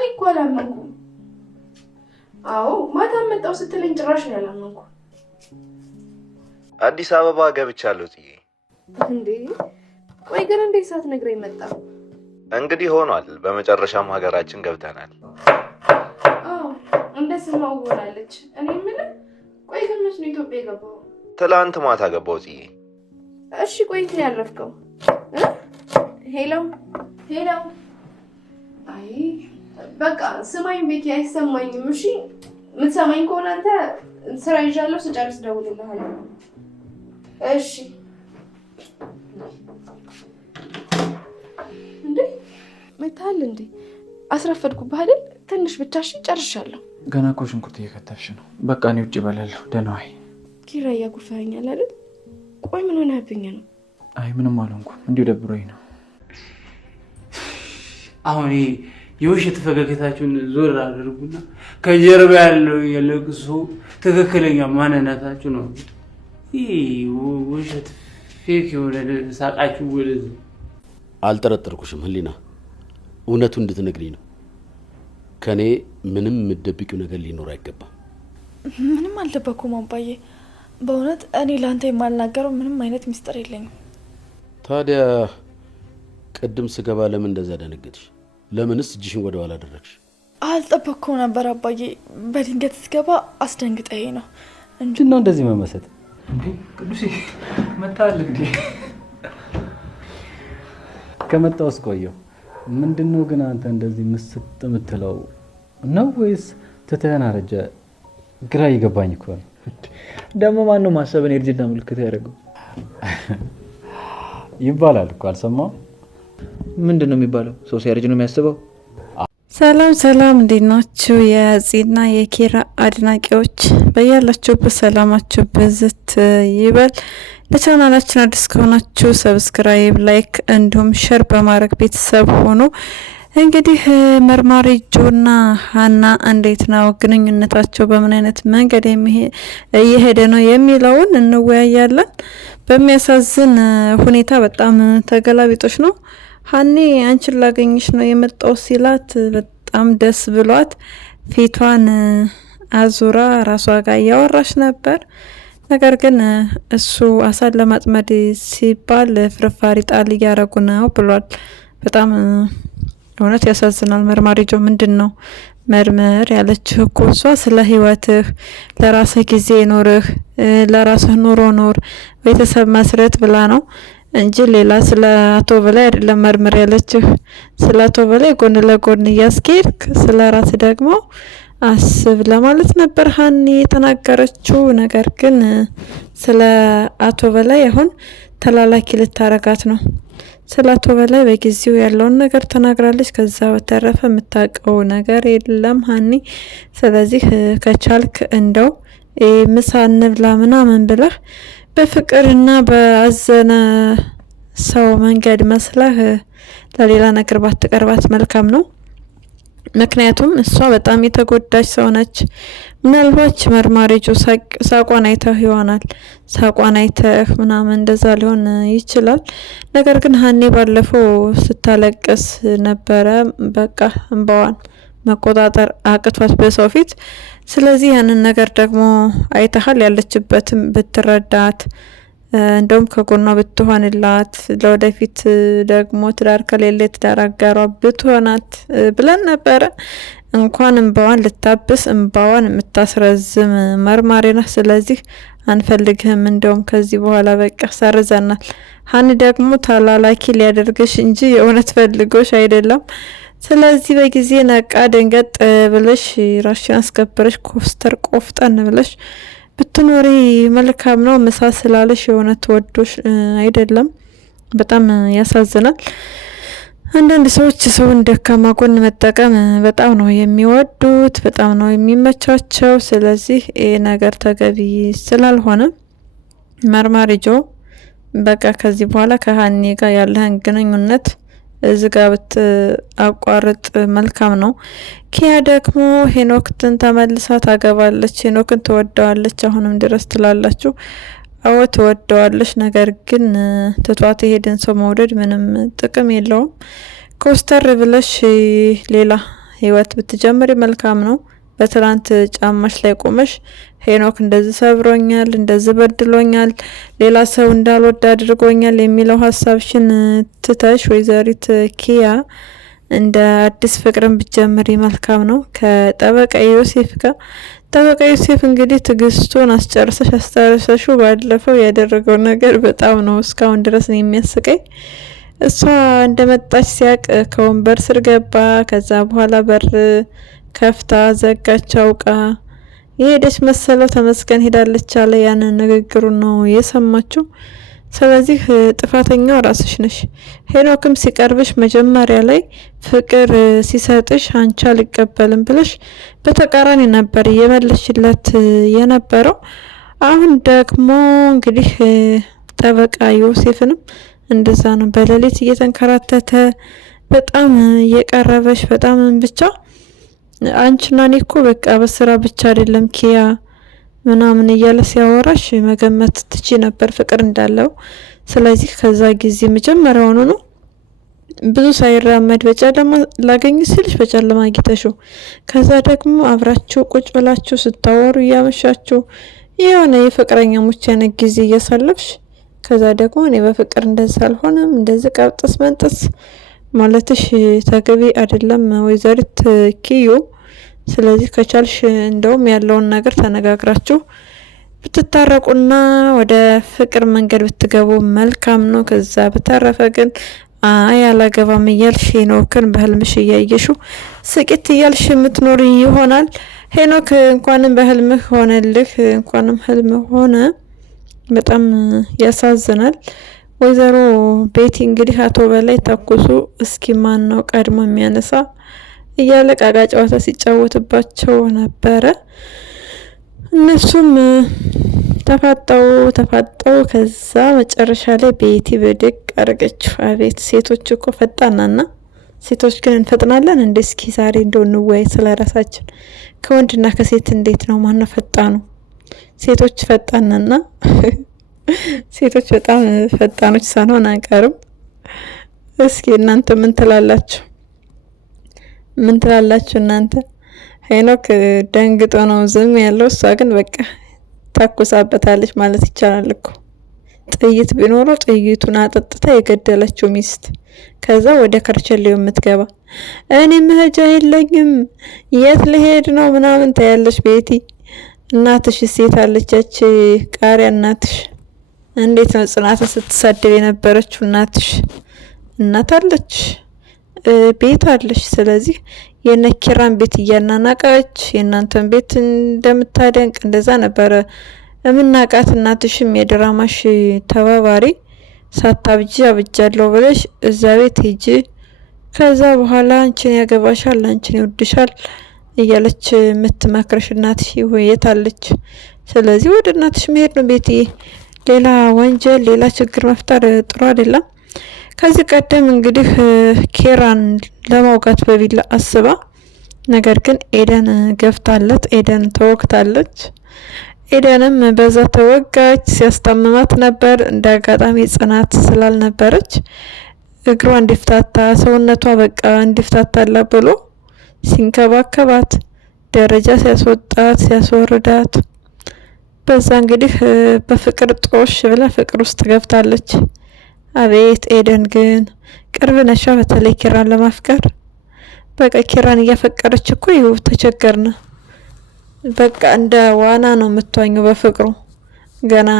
እኔ እኮ አላመንኩም። አዎ ማታ መጣው ስትለኝ ጭራሽ ነው ያላመንኩ። አዲስ አበባ ገብቻለሁ ጽዬ። እንዴ ቆይ ግን እንዴት ሳትነግረኝ መጣ? እንግዲህ ሆኗል፣ በመጨረሻም ሀገራችን ገብተናል። አዎ እንደሰማው ሆናለች። እኔ ምን ቆይ ግን መች ነው ኢትዮጵያ የገባው? ትላንት ማታ ገባው ጽዬ። እሺ ቆይ የት ያረፍከው? ሄሎ ሄሎ። አይ በቃ ስማኝ ቤኪ፣ አይሰማኝም። እሺ የምትሰማኝ ከሆነ አንተ ስራ ይዣለሁ፣ ስጨርስ እደውልልሃለሁ። እሺ እንዴ መታል እንዴ? አስረፈድኩብህ አይደል? ትንሽ ብቻ እሺ፣ ጨርሻለሁ። ገና እኮ ሽንኩርት እየከተፍሽ ነው። በቃ እኔ ውጭ እበላለሁ። ደህና ዋይ። ኪራ እያጉፈኸኛል አይደል? ቆይ ምን ሆነህብኝ ነው? አይ ምንም አልሆንኩም፣ እንዲሁ ደብሮኝ ነው። አሁን የውሸት ፈገግታችሁን ዞር አድርጉና ከጀርባ ያለው የለቅሶ ትክክለኛ ማንነታችሁ ነው። ይህ ውሸት ፌክ የሆነ ሳቃችሁ ወደዚህ። አልጠረጠርኩሽም ህሊና፣ እውነቱ እንድትነግሪኝ ነው። ከኔ ምንም የምትደብቂው ነገር ሊኖር አይገባም። ምንም አልደበኩም አባዬ። በእውነት እኔ ለአንተ የማልናገረው ምንም አይነት ሚስጥር የለኝም። ታዲያ ቅድም ስገባ ለምን እንደዛ ደነገጥሽ? ለምንስ እጅሽን ወደ ኋላ አደረግሽ? አልጠበቅኩም ነበር አባዬ። በድንገት ስገባ አስደንግጠኝ ነው እንጂ ነው እንደዚህ መመሰጥ። ቅዱሴ መጣል እንዴ? ከመጣውስ ቆየው። ምንድነው ግን አንተ እንደዚህ ምስጥ የምትለው ነው ወይስ ትተህን አረጀ? ግራ እየገባኝ እኮ ነው። ደግሞ ማን ነው ማሰብን የእርጅና ምልክት ያደረገው? ይባላል እኮ አልሰማሁም። ምንድነው የሚባለው? ሰው ሲያረጅ ነው የሚያስበው። ሰላም ሰላም፣ እንዴት ናችሁ? የጽና የኪራ አድናቂዎች በያላችሁበት ሰላማችሁ ብዝት ይበል። ለቻናላችን አዲስ ከሆናችሁ ሰብስክራይብ፣ ላይክ እንዲሁም ሼር በማድረግ ቤተሰብ ሆኑ። እንግዲህ መርማሪ ጆና ሀና እንዴት ነው ግንኙነታቸው? በምን አይነት መንገድ እየሄደ ነው የሚለውን እንወያያለን። በሚያሳዝን ሁኔታ በጣም ተገላቢጦች ነው። ሀኒ አንቺን ላገኝሽ ነው የመጣው ሲላት በጣም ደስ ብሏት ፊቷን አዙራ ራሷ ጋር እያወራች ነበር። ነገር ግን እሱ አሳን ለማጥመድ ሲባል ፍርፋሪ ጣል እያረጉ ነው ብሏል። በጣም እውነት ያሳዝናል። መርማሪ ጆ ምንድን ነው መርምር ያለችህ እኮ እሷ ስለ ህይወትህ ለራስህ ጊዜ ኖርህ ለራስህ ኑሮ ኖር ቤተሰብ መስረት ብላ ነው እንጂ ሌላ ስለ አቶ በላይ አይደለም መርምር ያለችህ። ስለ አቶ በላይ ጎን ለጎን እያስኬድክ ስለ ራስህ ደግሞ አስብ ለማለት ነበር ሀኒ የተናገረችው። ነገር ግን ስለ አቶ በላይ አሁን ተላላኪ ልታረጋት ነው። ስለ አቶ በላይ በጊዜው ያለውን ነገር ተናግራለች። ከዛ በተረፈ የምታውቀው ነገር የለም ሀኒ። ስለዚህ ከቻልክ እንደው ምሳ እንብላ ምናምን ብለህ በፍቅርና በአዘነ ሰው መንገድ መስለህ ለሌላ ነገር ባትቀርባት መልካም ነው። ምክንያቱም እሷ በጣም የተጎዳች ሰው ነች። ምናልባት መርማሪ ጆ ሳቋን አይተህ ይሆናል። ሳቋን አይተህ ምናምን እንደዛ ሊሆን ይችላል። ነገር ግን ሀኒ ባለፈው ስታለቅስ ነበረ። በቃ እንባዋን መቆጣጠር አቅቷት በሰው ፊት። ስለዚህ ያንን ነገር ደግሞ አይተሃል። ያለችበትም ብትረዳት እንደውም ከጎኗ ብትሆንላት ለወደፊት ደግሞ ትዳር ከሌለ ትዳር አጋሯ ብትሆናት ብለን ነበረ። እንኳን እንባዋን ልታብስ እንባዋን የምታስረዝም መርማሪ ናት። ስለዚህ አንፈልግህም፣ እንደውም ከዚህ በኋላ በቃ ሰርዘናል። ሀኒ ደግሞ ተላላኪ ሊያደርግሽ እንጂ የእውነት ፈልጎሽ አይደለም። ስለዚህ በጊዜ ነቃ ደንገጥ ብለሽ ራስሽን አስከብረሽ ኮስተር ቆፍጠን ብለሽ ብትኖሪ መልካም ነው። ምሳ ስላለሽ የእውነት ወዶሽ አይደለም። በጣም ያሳዝናል። አንዳንድ ሰዎች ሰውን ደካማ ጎን መጠቀም በጣም ነው የሚወዱት፣ በጣም ነው የሚመቻቸው። ስለዚህ ይሄ ነገር ተገቢ ስላልሆነ መርማሪ ጆ በቃ ከዚህ በኋላ ከሀኒ ጋር ያለህን ግንኙነት እዚጋ ብትአቋርጥ መልካም ነው። ኪያ ደግሞ ሄኖክትን ተመልሳ ታገባለች። ሄኖክን ትወደዋለች አሁንም ድረስ ትላላችሁ። አዎ ትወደዋለች። ነገር ግን ትቷት የሄድን ሰው መውደድ ምንም ጥቅም የለውም። ኮስተር ብለሽ ሌላ ህይወት ብትጀምሪ መልካም ነው። በትላንት ጫማሽ ላይ ቆመሽ ሄኖክ እንደዚህ ሰብሮኛል፣ እንደዚህ በድሎኛል፣ ሌላ ሰው እንዳልወድ አድርጎኛል የሚለው ሀሳብሽን ትተሽ ወይዘሪት ኪያ እንደ አዲስ ፍቅርን ብትጀምሪ መልካም ነው ከጠበቃ ዮሴፍ ጋር። ጠበቃ ዮሴፍ እንግዲህ ትግስቱን አስጨርሰሽ ባለፈው ያደረገው ነገር በጣም ነው እስካሁን ድረስ ነው የሚያስቀኝ። እሷ እንደመጣች ሲያቅ ከወንበር ስር ገባ። ከዛ በኋላ በር ከፍታ ዘጋች አውቃ የሄደች መሰለው። ተመስገን ሄዳለች አለ። ያንን ንግግሩን ነው የሰማችው። ስለዚህ ጥፋተኛው ራስሽ ነሽ። ሄኖክም ሲቀርብሽ መጀመሪያ ላይ ፍቅር ሲሰጥሽ አንቺ አልቀበልም ብለሽ በተቃራኒ ነበር የመለሽለት የነበረው። አሁን ደግሞ እንግዲህ ጠበቃ ዮሴፍንም እንደዛ ነው በሌሊት እየተንከራተተ በጣም እየቀረበሽ በጣም ብቻ አንቺና እኔ እኮ በቃ በስራ ብቻ አይደለም ኪያ ምናምን እያለ ሲያወራሽ መገመት ትቺ ነበር ፍቅር እንዳለው። ስለዚህ ከዛ ጊዜ መጀመሪያውኑ ነው ብዙ ሳይራመድ በጨለማ ላገኝ ሲልሽ በጨለማ አግኝተሽው ከዛ ደግሞ አብራችሁ ቁጭ ብላችሁ ስታወሩ እያመሻችሁ የሆነ የፍቅረኛሞች አይነት ጊዜ እያሳለፍሽ ከዛ ደግሞ እኔ በፍቅር እንደዚህ አልሆነም እንደዚህ ቀብጥስ መንጥስ ማለትሽ ተገቢ አይደለም ወይዘሪት ኪዩ። ስለዚህ ከቻልሽ እንደውም ያለውን ነገር ተነጋግራችሁ ብትታረቁና ወደ ፍቅር መንገድ ብትገቡ መልካም ነው። ከዛ በተረፈ ግን አላገባም እያልሽ ሄኖክን በህልምሽ እያየሽው ስቂት እያልሽ የምትኖር ይሆናል። ሄኖክ እንኳንም በህልምህ ሆነልህ፣ እንኳንም ህልም ሆነ። በጣም ያሳዝናል። ወይዘሮ ቤቲ እንግዲህ አቶ በላይ ተኩሱ እስኪ ማን ነው ቀድሞ የሚያነሳ እያለ ቃቃ ጨዋታ ሲጫወትባቸው ነበረ። እነሱም ተፋጠው ከዛ መጨረሻ ላይ ቤቲ በድቅ አረገችው። አቤት ሴቶች እኮ ፈጣናና ሴቶች ግን እንፈጥናለን እንዴ? እስኪ ዛሬ እንደው እንወያይ ስለራሳችን። ከወንድና ከሴት እንዴት ነው ማነው ፈጣኑ? ሴቶች ፈጣንና ሴቶች በጣም ፈጣኖች ሳንሆን አንቀርም። እስኪ እናንተ ምን ትላላችሁ? ምን ትላላችሁ እናንተ? ሄኖክ ደንግጦ ነው ዝም ያለው። እሷ ግን በቃ ታኩሳበታለች ማለት ይቻላል እኮ። ጥይት ቢኖረው ጥይቱን አጠጥታ የገደለችው ሚስት ከዛ ወደ ከርቸሌው የምትገባ እኔ መሄጃ የለኝም የት ልሄድ ነው ምናምን ታያለች ቤቲ። እናትሽ ሴት አለቻች ቃሪያ እናትሽ እንዴት ነው ጽናት ስትሳደብ የነበረችው እናትሽ? እናት አለች ቤት አለሽ። ስለዚህ የነኪራን ቤት እያናናቀች የእናንተን ቤት እንደምታደንቅ እንደዛ ነበረ እምናቃት። እናትሽም የድራማሽ ተባባሪ ሳታብጂ አብጃለሁ ብለሽ እዛ ቤት ሂጂ፣ ከዛ በኋላ አንቺን ያገባሻል፣ አንቺን ይወድሻል እያለች የምትመክርሽ እናትሽ የት አለች? ስለዚህ ወደ እናትሽ መሄድ ነው ቤቲ። ሌላ ወንጀል ሌላ ችግር መፍጠር ጥሩ አይደለም። ከዚህ ቀደም እንግዲህ ኬራን ለማውጋት በቢላ አስባ ነገር ግን ኤደን ገፍታለት ኤደን ተወግታለች። ኤደንም በዛ ተወጋች። ሲያስታምማት ነበር። እንደ አጋጣሚ ጽናት ስላልነበረች እግሯ እንዲፍታታ ሰውነቷ በቃ እንዲፍታታላ ብሎ ሲንከባከባት ደረጃ ሲያስወጣት ሲያስወርዳት በዛ እንግዲህ በፍቅር ጦሽ ብላ ፍቅር ውስጥ ገብታለች። አቤት ኤደን ግን ቅርብ ነሻ፣ በተለይ ኪራን ለማፍቀር በቃ ኪራን እያፈቀረች እኮ ይው ተቸገርነ። በቃ እንደ ዋና ነው የምትዋኘው በፍቅሩ። ገና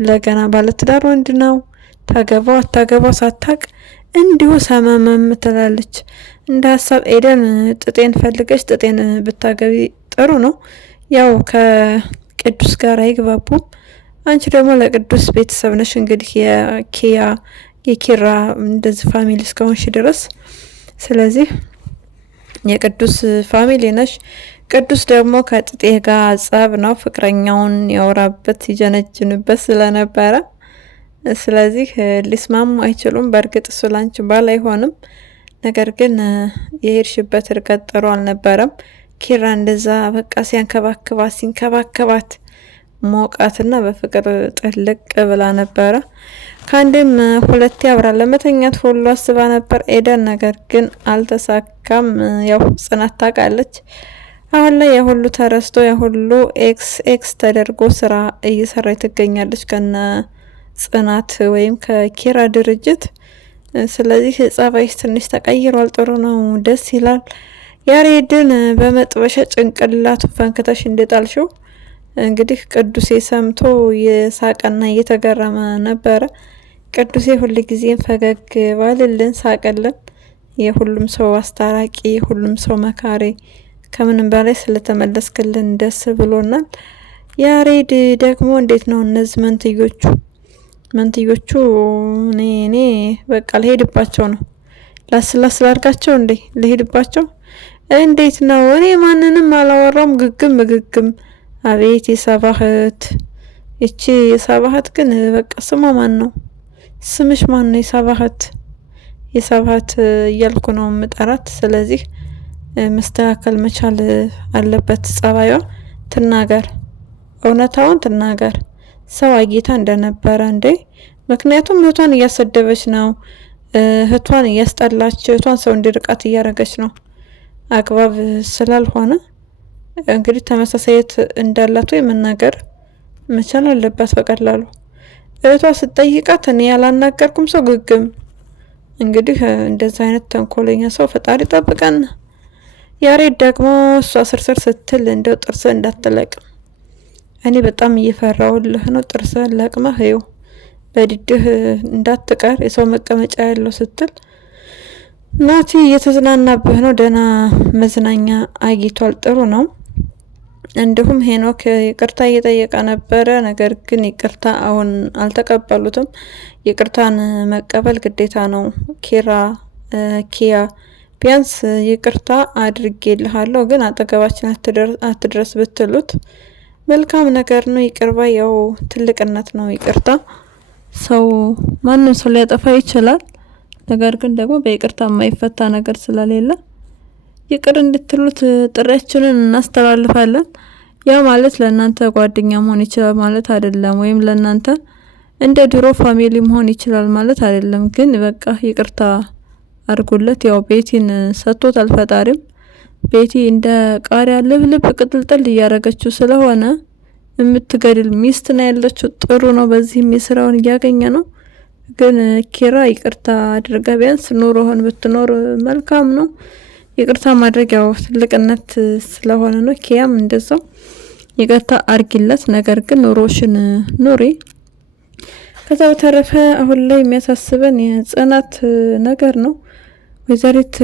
ለገና ባለትዳር ወንድ ነው ታገባው አታገባው ሳታቅ እንዲሁ ሰመመም ትላለች። እንደ ሀሳብ ኤደን ጥጤን ፈልገሽ ጥጤን ብታገቢ ጥሩ ነው። ያው ከቅዱስ ጋር አይግባቡም። አንቺ ደግሞ ለቅዱስ ቤተሰብ ነሽ እንግዲህ የኪራ እንደዚህ ፋሚሊ እስከሆንሽ ድረስ። ስለዚህ የቅዱስ ፋሚሊ ነሽ። ቅዱስ ደግሞ ከጥጤ ጋር ጸብ ነው፣ ፍቅረኛውን ያወራበት ይጀነጅንበት ስለነበረ ስለዚህ ሊስማሙ አይችሉም። በእርግጥ እሱ ላንቺ ባል አይሆንም። ነገር ግን የሄድሽበት እርቀት ጥሩ አልነበረም። ኪራ እንደዛ በቃ ሲንከባከባት ሞቃትና በፍቅር ጥልቅ ብላ ነበረ። ከአንድም ሁለቴ አብራ ለመተኛት ሁሉ አስባ ነበር ኤደን። ነገር ግን አልተሳካም። ያው ጽናት ታውቃለች አሁን ላይ የሁሉ ተረስቶ የሁሉ ኤክስ ተደርጎ ስራ እየሰራች ትገኛለች ከነ ጽናት ወይም ከኪራ ድርጅት። ስለዚህ ጸባይሽ ትንሽ ተቀይሯል። ጥሩ ነው፣ ደስ ይላል። ያሬድን በመጥበሻ ጭንቅላቱ ፈንክተሽ እንደጣልሽው እንግዲህ ቅዱሴ ሰምቶ የሳቀና እየተገረመ ነበረ። ቅዱሴ ሁልጊዜም ፈገግ ባልልን ሳቀልን፣ የሁሉም ሰው አስታራቂ፣ ሁሉም ሰው መካሪ፣ ከምንም በላይ ስለተመለስክልን ደስ ብሎናል። ያሬድ ደግሞ እንዴት ነው እነዚህ መንትዮቹ እኔ በቃ ልሄድባቸው ነው። ላስላርጋቸው እንዴ ልሄድባቸው እንዴት ነው? እኔ ማንንም አላወራም። ግግም አቤት የሳባህት እቺ የሳባህት ግን በቃ ስሟ ማን ነው? ስምሽ ማን ነው? የሳባህት እያልኩ ነው ምጠራት። ስለዚህ መስተካከል መቻል አለበት ጸባይዋ። ትናገር፣ እውነታውን ትናገር። ሰው አጊታ እንደነበረ እንዴ። ምክንያቱም እህቷን እያሰደበች ነው፣ እህቷን እያስጠላች፣ እህቷን ሰው እንዲርቃት እያረገች ነው። አግባብ ስላልሆነ እንግዲህ ተመሳሳይት እንዳላት ወይ መናገር መቻል አለባት በቀላሉ። እህቷ ስትጠይቃት እኔ ያላናገርኩም ሰው ግግም። እንግዲህ እንደዛ አይነት ተንኮለኛ ሰው ፈጣሪ ጠብቀን። ያሬድ ደግሞ እሷ ስርስር ስትል እንደው ጥርስ እንዳትለቅም እኔ በጣም እየፈራውልህ ነው። ጥርስህን ለቅመህ ይው በድድህ እንዳትቀር የሰው መቀመጫ ያለው ስትል ናቲ እየተዝናናብህ ነው። ደህና መዝናኛ አጊቷል። ጥሩ ነው። እንዲሁም ሄኖክ ይቅርታ እየጠየቀ ነበረ። ነገር ግን ይቅርታ አሁን አልተቀበሉትም። ይቅርታን መቀበል ግዴታ ነው። ኪያ ቢያንስ ይቅርታ አድርጌልሃለሁ ግን አጠገባችን አትድረስ ብትሉት መልካም ነገር ነው። ይቅርባ ያው ትልቅነት ነው። ይቅርታ ሰው ማንም ሰው ሊያጠፋ ይችላል። ነገር ግን ደግሞ በይቅርታ የማይፈታ ነገር ስለሌለ ይቅር እንድትሉት ጥሪያችንን እናስተላልፋለን። ያ ማለት ለእናንተ ጓደኛ መሆን ይችላል ማለት አይደለም፣ ወይም ለእናንተ እንደ ድሮ ፋሚሊ መሆን ይችላል ማለት አይደለም። ግን በቃ ይቅርታ አድርጉለት። ያው ቤቲን ሰጥቶታል ፈጣሪም። ቤቲ እንደ ቃሪያ ልብልብ ቅጥልጥል እያረገችው ስለሆነ የምትገድል ሚስት ነው ያለችው። ጥሩ ነው። በዚህም የስራውን እያገኘ ነው። ግን ኪራ ይቅርታ አድርጋ ቢያንስ ኑሮህን ብትኖር መልካም ነው። ይቅርታ ማድረግ ያው ትልቅነት ስለሆነ ነው። ኪያም እንደዛው ይቅርታ አርጊለት፣ ነገር ግን ኑሮሽን ኑሪ። ከዛ በተረፈ አሁን ላይ የሚያሳስበን የጽናት ነገር ነው። ወይዘሪት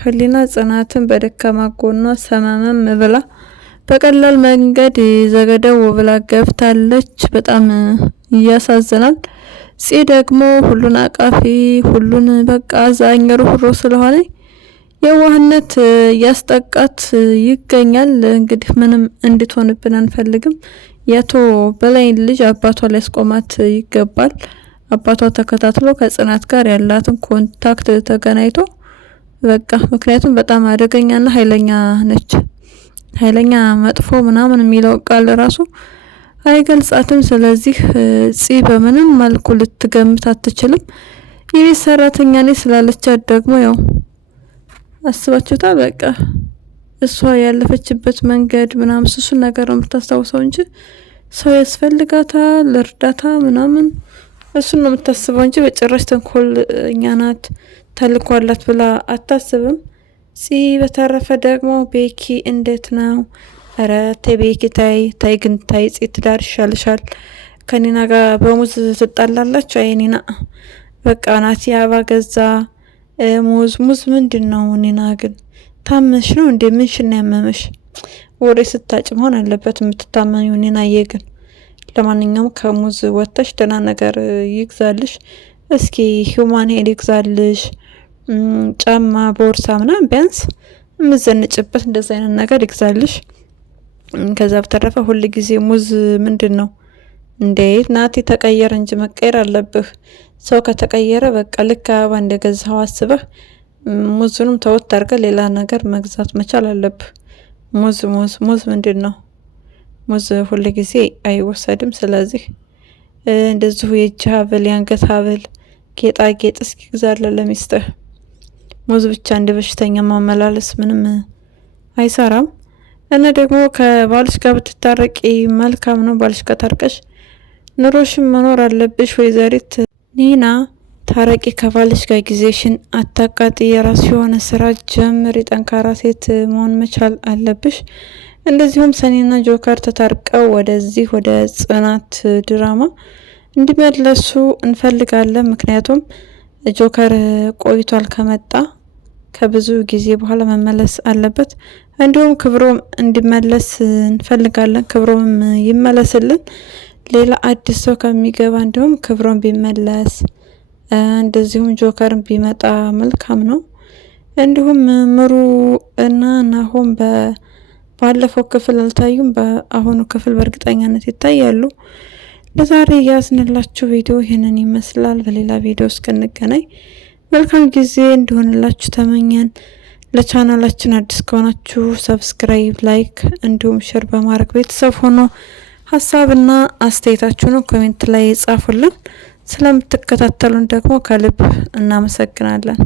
ህሊና ጽናትን በደካማ ጎኗ ሰመመም ብላ በቀላል መንገድ ዘገደው ብላ ገብታለች። በጣም ያሳዝናል። ፂ ደግሞ ሁሉን አቃፊ፣ ሁሉን በቃ አዛኝ ሩህሩህ ስለሆነ የዋህነት ያስጠቃት ይገኛል። እንግዲህ ምንም እንድትሆንብን አንፈልግም። ያቶ በላይ ልጅ አባቷ ሊያስቆማት ይገባል። አባቷ ተከታትሎ ከጽናት ጋር ያላትን ኮንታክት ተገናኝቶ በቃ ምክንያቱም በጣም አደገኛና ኃይለኛ ነች። ኃይለኛ መጥፎ ምናምን የሚለው ቃል ራሱ አይገልጻትም። ስለዚህ ፂ በምንም መልኩ ልትገምት አትችልም። የቤት ሰራተኛ ነኝ ስላለቻት ደግሞ ያው አስባችሁታል። በቃ እሷ ያለፈችበት መንገድ ምናምን እሱን ነገር ነው የምታስታውሰው እንጂ ሰው ያስፈልጋታል እርዳታ ምናምን እሱን ነው የምታስበው እንጂ በጭራሽ ተንኮለኛ ናት ተልኳላት ብላ አታስብም። ፂ በተረፈ ደግሞ ቤኪ እንዴት ነው? ኧረ ተይ ቤኪ ታይ ግን ታይ ፂ ትዳር ይሻልሻል። ከኒና ጋር በሙዝ ትጣላላችሁ። አይኒና በቃ ናቲ አበባ ገዛ ሙዝ ምንድን ነው? ኒና ግን ታመሽ ነው እንዴ? ምንሽን ያመመሽ? ወሬ ስታጭ መሆን አለበት የምትታመሚው ኒናዬ። ግን ለማንኛውም ከሙዝ ወጥተሽ ደህና ነገር ይግዛልሽ። እስኪ ሂውማን ሄድ ይግዛልሽ፣ ጫማ፣ ቦርሳ ምናምን ቢያንስ የምዘንጭበት እንደዛ አይነት ነገር ይግዛልሽ። ከዛ በተረፈ ሁሉ ጊዜ ሙዝ ምንድን ነው እንዴ? ናቲ ተቀየረ እንጂ መቀየር አለብህ። ሰው ከተቀየረ በቃ ልክ አበባ እንደገዛው አስበህ ሙዝንም ተወት አድርገህ ሌላ ነገር መግዛት መቻል አለብህ። ሙዝ ምንድን ነው? ሙዝ ሁሉ ጊዜ አይወሰድም። ስለዚህ እንደዚሁ የእጅ ሀብል፣ የአንገት ሀብል፣ ጌጣጌጥ እስኪ ግዛለ ለሚስትህ። ሙዝ ብቻ እንደ በሽተኛ ማመላለስ ምንም አይሰራም። እና ደግሞ ከባልሽ ጋር ብትታረቂ መልካም ነው። ባልሽ ጋር ታርቀሽ ኑሮሽን መኖር አለብሽ። ወይዘሪት ኒና ታረቂ ከባልሽ ጋር ጊዜሽን አታቃጢ። የራስሽ የሆነ ስራ ጀምሪ። ጠንካራ ሴት መሆን መቻል አለብሽ። እንደዚሁም ሰኒና ጆከር ተታርቀው ወደዚህ ወደ ጽናት ድራማ እንዲመለሱ እንፈልጋለን። ምክንያቱም ጆከር ቆይቷል ከመጣ ከብዙ ጊዜ በኋላ መመለስ አለበት። እንዲሁም ክብሮም እንዲመለስ እንፈልጋለን። ክብሮም ይመለስልን። ሌላ አዲስ ሰው ከሚገባ እንዲሁም ክብሮም ቢመለስ እንደዚሁም ጆከርን ቢመጣ መልካም ነው። እንዲሁም ምሩ እና ናሆም ባለፈው ክፍል አልታዩም። በአሁኑ ክፍል በእርግጠኛነት ይታያሉ። ለዛሬ ያዝንላችሁ ቪዲዮ ይህንን ይመስላል። በሌላ ቪዲዮ እስክንገናኝ መልካም ጊዜ እንዲሆንላችሁ ተመኘን። ለቻናላችን አዲስ ከሆናችሁ ሰብስክራይብ፣ ላይክ እንዲሁም ሼር በማድረግ ቤተሰብ ሆኖ ሀሳብና አስተያየታችሁን ኮሜንት ላይ ጻፉልን። ስለምትከታተሉን ደግሞ ከልብ እናመሰግናለን።